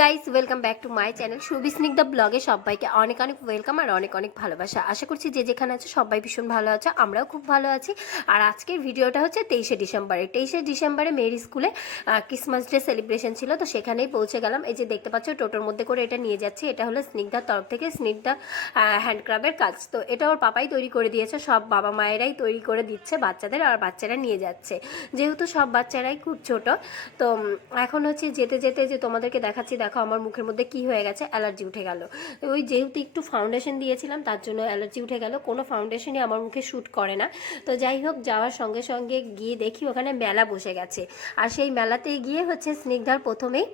Guys welcome back to my channel Subi Snigdha ব্লগে সবাইকে অনেক অনেক ওয়েলকাম আর অনেক অনেক ভালোবাসা। আশা করছি যে যেখানে আছে সবাই ভীষণ ভালো আছে, আমরাও খুব ভালো আছি। আর আজকের ভিডিওটা হচ্ছে তেইশে ডিসেম্বরে। তেইশে ডিসেম্বরে মেয়ের স্কুলে ক্রিসমাস ডে সেলিব্রেশন ছিল, তো সেখানেই পৌঁছে গেলাম। এই যে দেখতে পাচ্ছ, টোটোর মধ্যে করে এটা নিয়ে যাচ্ছে। এটা হলো স্নিগ্ধার তরফ থেকে স্নিগ্ধা হ্যান্ডক্রাফের কাজ। তো এটা ওর পাপাই তৈরি করে দিয়েছে, সব বাবা মায়েরাই তৈরি করে দিচ্ছে বাচ্চাদের আর বাচ্চারা নিয়ে যাচ্ছে। যেহেতু সব বাচ্চারাই খুব ছোট, তো এখন হচ্ছে যেতে যেতে যে তোমাদেরকে দেখাচ্ছি দেখো আমার মুখের মধ্যে কি হয়ে গেছে? অ্যালার্জি উঠে গেল। ওই যেহেতু একটু ফাউন্ডেশন দিয়েছিলাম, তার জন্য অ্যালার্জি উঠে গেল। কোনো ফাউন্ডেশনই আমার মুখে শ্যুট করে না। তো যাই হোক, যাওয়ার সঙ্গে সঙ্গে গিয়ে দেখি ওখানে মেলা বসে গেছে। আর সেই মেলাতে গিয়ে হচ্ছে স্নিগ্ধার প্রথমেই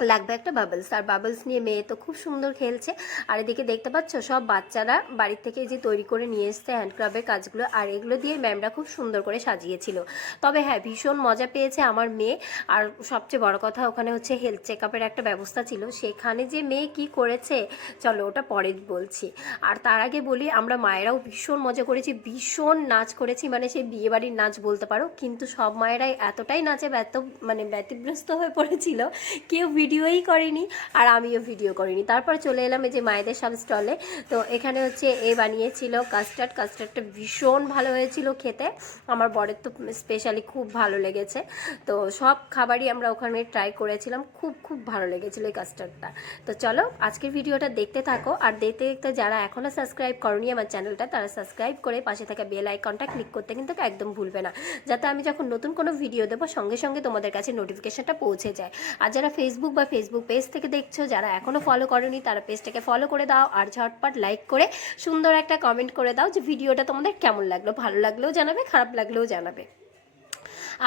লাগবে একটা বাবলস আর বাবলস নিয়ে মেয়ে তো খুব সুন্দর খেলছে। আর এদিকে দেখতে পাচ্ছ, সব বাচ্চারা বাড়ির থেকে যে তৈরি করে নিয়ে এসছে হ্যান্ডক্রাফের কাজগুলো। আর এগুলো দিয়ে ম্যামরা খুব সুন্দর করে সাজিয়েছিল। তবে হ্যাঁ ভীষণ মজা পেয়েছে আমার মেয়ে। আর সবচেয়ে বড় কথা, ওখানে হচ্ছে হেলথ চেক একটা ব্যবস্থা ছিল। সেখানে যে মেয়ে কি করেছে, চলো ওটা পরে বলছি। আর তার আগে বলি, আমরা মায়েরাও ভীষণ মজা করেছি, ভীষণ নাচ করেছি। মানে সেই বিয়েবাড়ির নাচ বলতে পারো, কিন্তু সব মায়েরাই এতটাই নাচে ব্যত মানে ব্যতিগ্রস্ত হয়ে পড়েছিল। কেউ ভিডিওই করেনি আর আমিও ভিডিও করিনি। তারপর চলে এলাম এই যে মায়েদের সব স্টলে তো এখানে হচ্ছে এ বানিয়েছিল কাস্টার্ড কাস্টার্ডটা ভীষণ ভালো হয়েছিল খেতে। আমার বরের তো স্পেশালি খুব ভালো লেগেছে। তো সব খাবারই আমরা ওখানে ট্রাই করেছিলাম। খুব খুব ভালো লেগেছিলো এই কাস্টার্ডটা তো চলো আজকের ভিডিওটা দেখতে থাকো। আর দেখতে দেখতে যারা এখনও সাবস্ক্রাইব করনি আমার চ্যানেলটা তারা সাবস্ক্রাইব করে পাশে থাকা বেল আইকনটা ক্লিক করতে কিন্তু একদম ভুলবে না। যাতে আমি যখন নতুন কোনো ভিডিও দেবো, সঙ্গে সঙ্গে তোমাদের কাছে নোটিফিকেশনটা পৌঁছে যায়। আর যারা ফেসবুক বা ফেসবুক পেজ থেকে দেখছ, যারা এখনও ফলো করনি, তারা পেজটাকে ফলো করে দাও আর ঝটপট লাইক করে সুন্দর একটা কমেন্ট করে দাও যে ভিডিওটা তোমাদের কেমন লাগল? ভালো লাগলেও জানাবে, খারাপ লাগলেও জানাবে।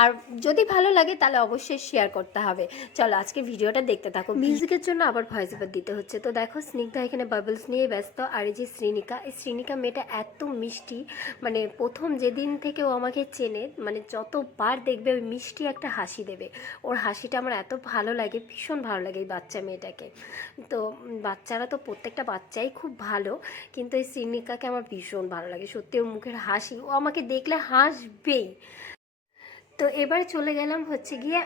আর যদি ভালো লাগে তাহলে অবশ্যই শেয়ার করতে হবে। চলো আজকে ভিডিওটা দেখতে থাকো। মিউজিকের জন্য আবার ভয়েস ওভার দিতে হচ্ছে। তো দেখো, স্নিগ্ধা এখানে বাবলস নিয়ে ব্যস্ত। আর এই যে শ্রীনিকা, এই শ্রীনিকা মেয়েটা এত মিষ্টি। মানে প্রথম যেদিন থেকে ও আমাকে চেনে মানে যতবার দেখবে ওই মিষ্টি একটা হাসি দেবে। ওর হাসিটা আমার এত ভালো লাগে, ভীষণ ভালো লাগে এই বাচ্চা মেয়েটাকে। তো বাচ্চারা তো প্রত্যেকটা বাচ্চাই খুব ভালো, কিন্তু এই শ্রীনিকাকে আমার ভীষণ ভালো লাগে। সত্যি ওর মুখের হাসি, ও আমাকে দেখলে হাসবেই। তো এবার চলে গেলাম হচ্ছে গিয়ে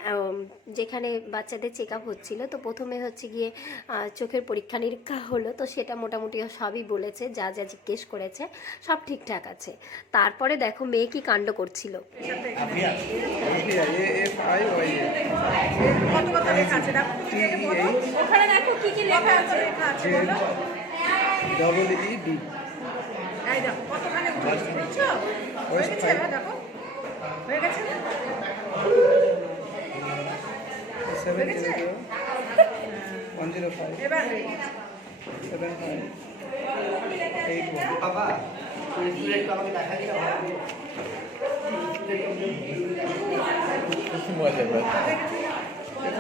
যেখানে বাচ্চাদের চেক আপ হচ্ছিল। তো প্রথমে হচ্ছে গিয়ে চোখের পরীক্ষা নিরীক্ষা হলো। তো সেটা মোটামুটি সবই বলেছে যা যা জিজ্ঞেস করেছে সব ঠিকঠাক আছে। তারপরে দেখো মেয়ে কি কাণ্ড করছিল। কত কত লেখা আছে দেখো তুমি দেখে বলো ওখানে দেখো কি কি লেখা আছে লেখা আছে বলো ডবল ই ডি এই দেখো কতখানি বুঝছ গেছে এবার দেখো। হয়ে গেছে seven zero zero one zero five seven five eight one বাবা তুই তুই একটু আমাকে দেখা দিলে ভালো হতো।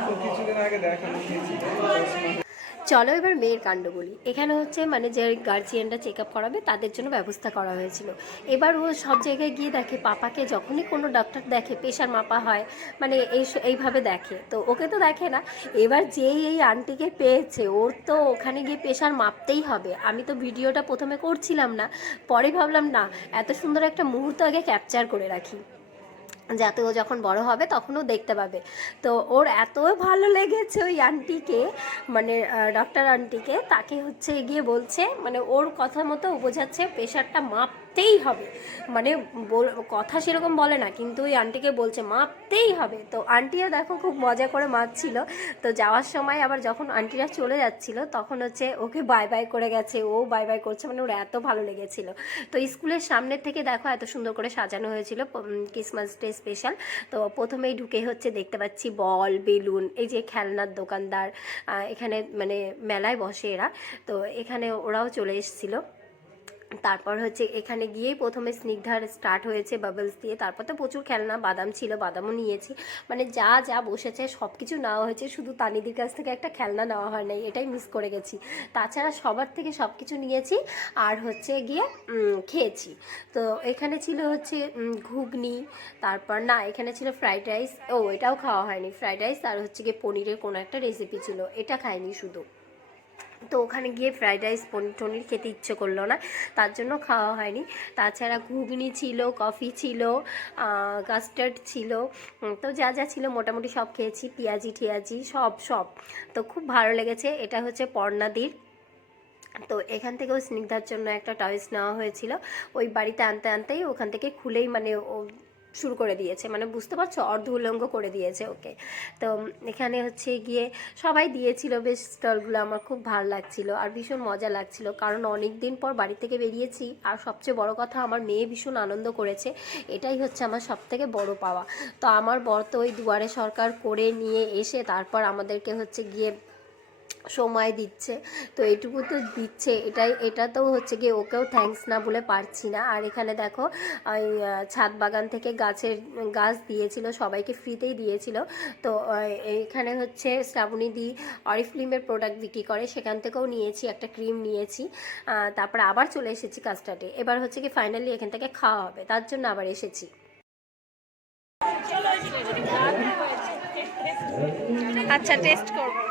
তো কিছুদিন আগে দেখানো হয়েছিল। চলো এবার মেয়ের কাণ্ড বলি। এখানে হচ্ছে মানে যে গার্জিয়ানরা চেক আপ করাবে, তাদের জন্য ব্যবস্থা করা হয়েছিল। এবার ও সব জায়গায় গিয়ে দেখে, পাপাকে যখনই কোনো ডক্টর দেখে প্রেশার মাপা হয় মানে এই এইভাবে দেখে। তো ওকে তো দেখে না। এবার যেই এই আন্টিকে পেয়েছে, ওর তো ওখানে গিয়ে প্রেশার মাপতেই হবে। আমি তো ভিডিওটা প্রথমে করছিলাম না, পরে ভাবলাম, না, এত সুন্দর একটা মুহূর্ত আগে ক্যাপচার করে রাখি। যাতে ও যখন বড় হবে তখনও দেখতে পাবে। তো ওর এত ভালো লেগেছে ওই আন্টিকে মানে ডক্টর আন্টিকে, তাকে হচ্ছে গিয়ে বলছে মানে ওর কথা মতো বোঝাচ্ছে প্রেশারটা মাপতেই হবে। মানে কথা সেরকম বলে না, কিন্তু ওই আন্টিকে বলছে মাপতেই হবে। তো আন্টিও দেখো খুব মজা করে মাপছিল তো যাওয়ার সময় আবার যখন আন্টিরা চলে যাচ্ছিল, তখন হচ্ছে ওকে বাই বাই করে গেছে। ও বাই বাই করছে মানে ওর এত ভালো লেগেছিল। তো স্কুলের সামনের থেকে দেখো এত সুন্দর করে সাজানো হয়েছিল ক্রিসমাস ডে স্পেশাল তো প্রথমেই ঢুকে হচ্ছে দেখতে পাচ্ছি বল, বেলুন, এই যে খেলনার দোকানদার এখানে মানে মেলায় বসে এরা। তো এখানে ওরাও চলে এসেছিল। তারপর হচ্ছে এখানে গিয়েই প্রথমে স্নিগ্ধার স্টার্ট হয়েছে বাবলস দিয়ে। তারপর তো প্রচুর খেলনা, বাদাম ছিল, বাদামও নিয়েছি। মানে যা যা বসেছে সব কিছু নেওয়া হয়েছে। শুধু তানিদির কাছ থেকে একটা খেলনা নেওয়া হয় নাই, এটাই মিস করে গেছি। তাছাড়া সবার থেকে সব কিছু নিয়েছি, আর হচ্ছে গিয়ে খেয়েছি। তো এখানে ছিল হচ্ছে ঘুগনি, তারপর না, এখানে ছিল ফ্রাইড রাইস ও, এটাও খাওয়া হয়নি। ফ্রাইড রাইস আর হচ্ছে গিয়ে পনিরের কোনো একটা রেসিপি ছিল। এটা খাইনি শুধু। তো ওখানে গিয়ে ফ্রাইড রাইস পনির টনির খেতে ইচ্ছে করল না, তার জন্য খাওয়া হয়নি। তাছাড়া ঘুগনি ছিল কফি ছিল কাস্টার্ড ছিল তো যা যা ছিল মোটামুটি সব খেয়েছি, পেঁয়াজি টিয়াজি, সব সব। তো খুব ভালো লেগেছে, এটা হচ্ছে পর্ণাদির তো এখান থেকেও স্নিগ্ধার জন্য একটা টয়েস নেওয়া হয়েছিল। ওই বাড়িতে আনতে, আনতেই ওখান থেকে খুলেই মানে ও শুরু করে দিয়েছে। মানে বুঝতে পারছ? অর্ধ উলঙ্গ করে দিয়েছে ওকে। তো এখানে হচ্ছে গিয়ে সবাই দিয়েছিল, বেশ, স্টলগুলো আমার খুব ভালো লাগছিল আর ভীষণ মজা লাগছিল। কারণ অনেক দিন পর বাড়ি থেকে বেরিয়েছি আর সবচেয়ে বড় কথা, আমার মেয়ে ভীষণ আনন্দ করেছে। এটাই হচ্ছে আমার সব থেকে বড় পাওয়া। তো আমার বর তো ওই দুয়ারে সরকার করে নিয়ে এসে তারপর আমাদেরকে হচ্ছে গিয়ে সময় দিচ্ছে। তো এটুকু তো দিচ্ছে। এটাই, এটা তো হচ্ছে গিয়ে ওকেও থ্যাঙ্কস না বলে পারছি না। আর এখানে দেখো, ওই ছাদ বাগান থেকে গাছের, গাছ দিয়েছিল, সবাইকে ফ্রিতেই দিয়েছিল। তো এখানে হচ্ছে শ্রাবণী দি অরিফ্লিমের প্রোডাক্ট বিক্রি করে। সেখান থেকেও নিয়েছি, একটা ক্রিম নিয়েছি। তারপর আবার চলে এসেছি কাস্টার্ডে এবার হচ্ছে কি ফাইনালি এখান থেকে খাওয়া হবে। তার জন্য আবার এসেছি। আচ্ছা টেস্ট করব।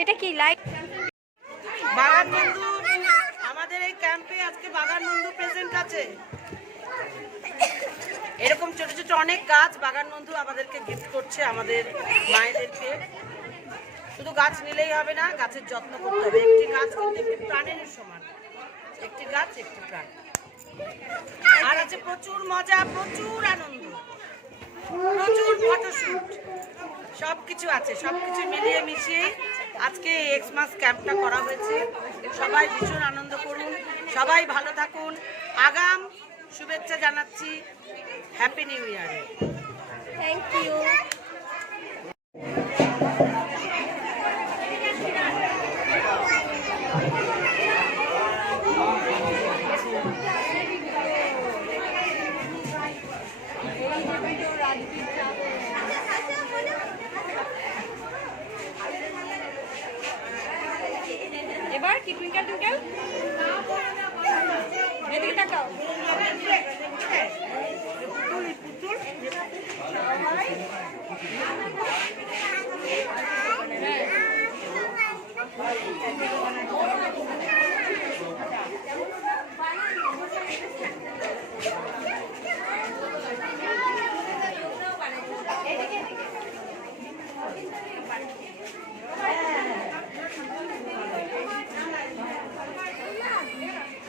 এটা কি লাইক বাগান বন্ধু, আমাদের এই ক্যাম্পে আজকে বাগান বন্ধু প্রেজেন্ট আছে। এরকম ছোট ছোট অনেক গাছ বাগান বন্ধু আমাদেরকে গিফট করছে আমাদের মায়েদেরকে। শুধু গাছ নিলেই হবে না, গাছের যত্ন করতে হবে। একটি গাছ কিন্তু একটি প্রাণের সমান। একটি গাছ, একটি প্রাণ। আর আছে প্রচুর মজা, প্রচুর আনন্দ। প্রচুর ফটোশুট সব কিছু আছে সব কিছু মিলিয়ে মিশিয়ে আজকে এক্স মাস ক্যাম্পটা করা হয়েছে। সবাই ভীষণ আনন্দ করুন, সবাই ভালো থাকুন। আগাম শুভেচ্ছা জানাচ্ছি। হ্যাপি নিউ ইয়ারে থ্যাংক ইউ এবার কি টুইঙ্কেল টুইঙ্কেল এদিকে তাকাও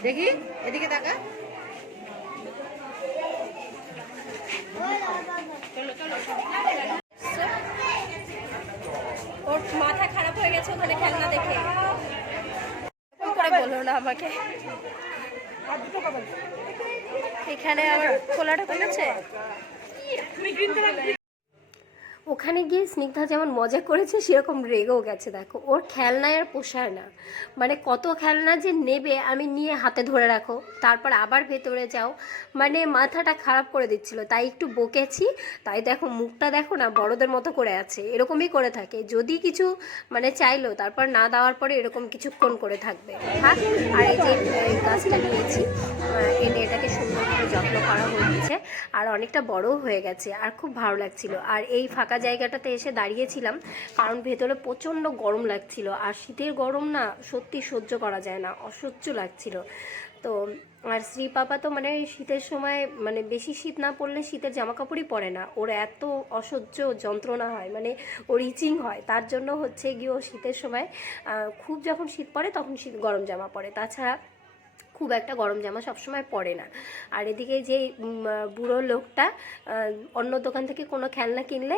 দেখি এদিকে দেখা ওর মাথা খারাপ হয়ে গেছে ওখানে খেলনা দেখে। করে বলো না আমাকে। এখানে আবার খোলাটা খুলেছে? ওখানে গিয়ে স্নিগ্ধা যেমন মজা করেছে, সেরকম রেগেও গেছে, দেখো। ওর খেলনায় আর পোষায় না। মানে কত খেলনা যে নেবে, আমি নিয়ে হাতে ধরে রাখো। তারপর আবার ভেতরে যাও। মানে মাথাটা খারাপ করে দিচ্ছিল। তাই একটু বকেছি। তাই দেখো, মুখটা দেখো না, বড়দের মতো করে আছে। এরকমই করে থাকে। যদি কিছু মানে চাইলো, তারপর না দেওয়ার পরে এরকম কিছুক্ষণ করে থাকবে। থাক, আর এই যে গাছটা নিয়েছি এনে এটাকে সুন্দরভাবে যত্ন করা হয়েছে আর অনেকটা বড়ও হয়ে গেছে। আর খুব ভালো লাগছিল। আর এই ফাঁকা জায়গাটাতে এসে দাঁড়িয়েছিলাম, কারণ ভেতরে প্রচণ্ড গরম লাগছিল। আর শীতের গরম না সত্যি সহ্য করা যায় না, অসহ্য লাগছিল। তো, আর শ্রী পাপা তো মানে শীতের সময় মানে বেশি শীত না পড়লে শীতের জামা কাপড়ই পরে না। ওর এত অসহ্য যন্ত্রণা হয় মানে ওর ইচিং হয়, তার জন্য হচ্ছে গিয়ে ও শীতের সময় খুব যখন শীত পড়ে তখন শীত গরম জামা পরে। তাছাড়া খুব একটা গরম জামা সবসময় পরে না। আর এদিকে যে বুড়ো লোকটা অন্য দোকান থেকে কোনো খেলনা কিনলে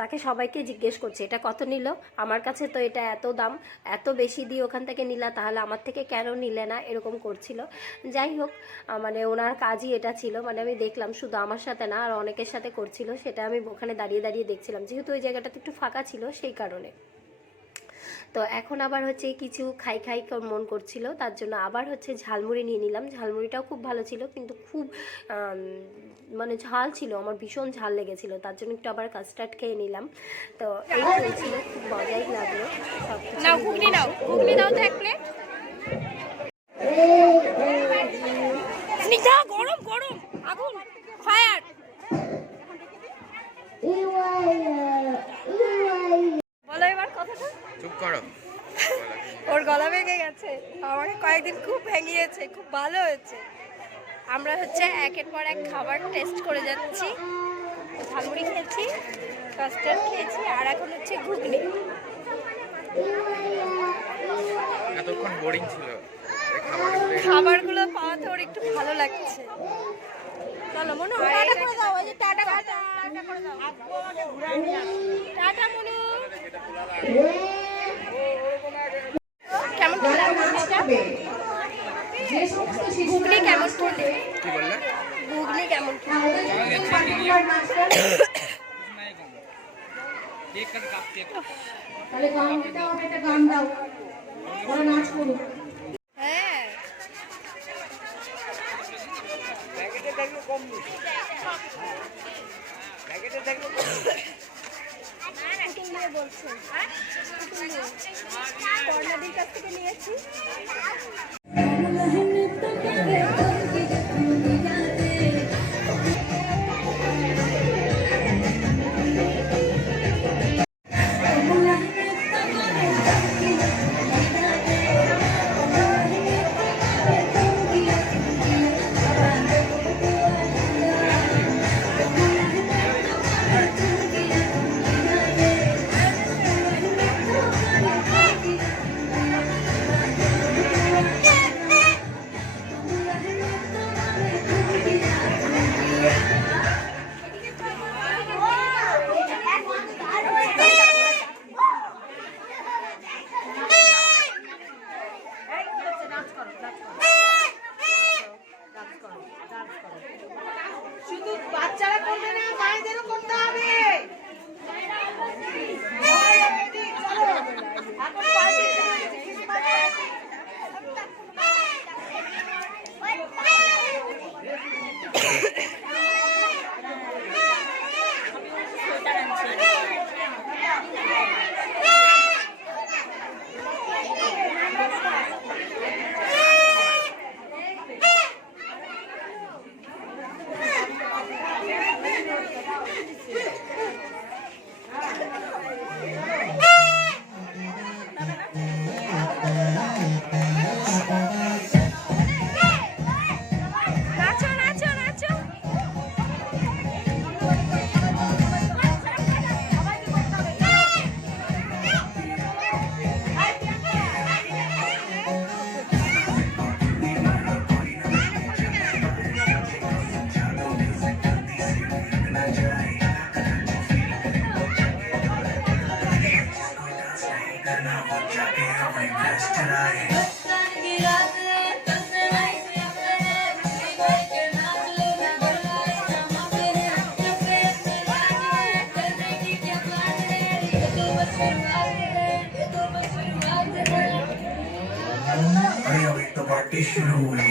তাকে সবাইকে জিজ্ঞেস করছে, এটা কত নিল? আমার কাছে তো এটা এত দাম, এত বেশি দিয়ে ওখান থেকে নিলা, তাহলে আমার থেকে কেন নিলে না? এরকম করছিল। যাই হোক মানে ওনার কাজই এটা ছিল মানে আমি দেখলাম শুধু আমার সাথে না, আর অনেকের সাথে করছিল, সেটা আমি ওখানে দাঁড়িয়ে দাঁড়িয়ে দেখছিলাম। যেহেতু ওই জায়গাটাতে একটু ফাঁকা ছিল, সেই কারণে। তো এখন আবার হচ্ছে কিছু খাই খাই মন করছিল তার জন্য আবার হচ্ছে ঝালমুড়ি নিয়ে নিলাম। ঝালমুড়িটাও খুব ভালো ছিল কিন্তু খুব মানে ঝাল ছিল আমার ভীষণ ঝাল লেগেছিল তার জন্য একটু আবার কাস্টার্ড খেয়ে নিলাম। তো এই চলছিল খুব মজাই লাগল সব কিছু গরম গরম আগুন ফায়ার কথাটা? চুপ করো। ওর গলা ভেঙে গেছে। আমাকে কয়েকদিন খুব ভেঙিয়েছে খুব ভালো হয়েছে। আমরা হচ্ছে একের পর এক খাবার টেস্ট করে যাচ্ছি। ঝালমুড়ি খেয়েছি কাস্টার্ড খেয়েছি আর এখন হচ্ছে ঘুগনি। এতক্ষণ বোরিং ছিল। খাবারগুলো খাবারগুলো পাওয়াতে ওর একটু ভালো লাগছে। চলো মনু টাটা করে দাও টাটা। করে দাও। টাটা মনু। কেমন খেলা ঘুগনি কেমন তাহলে গান একটা গান দাও নাচ করুক হ্যাঁ কর্ণাদির কাছ থেকে নিয়েছি। Sure.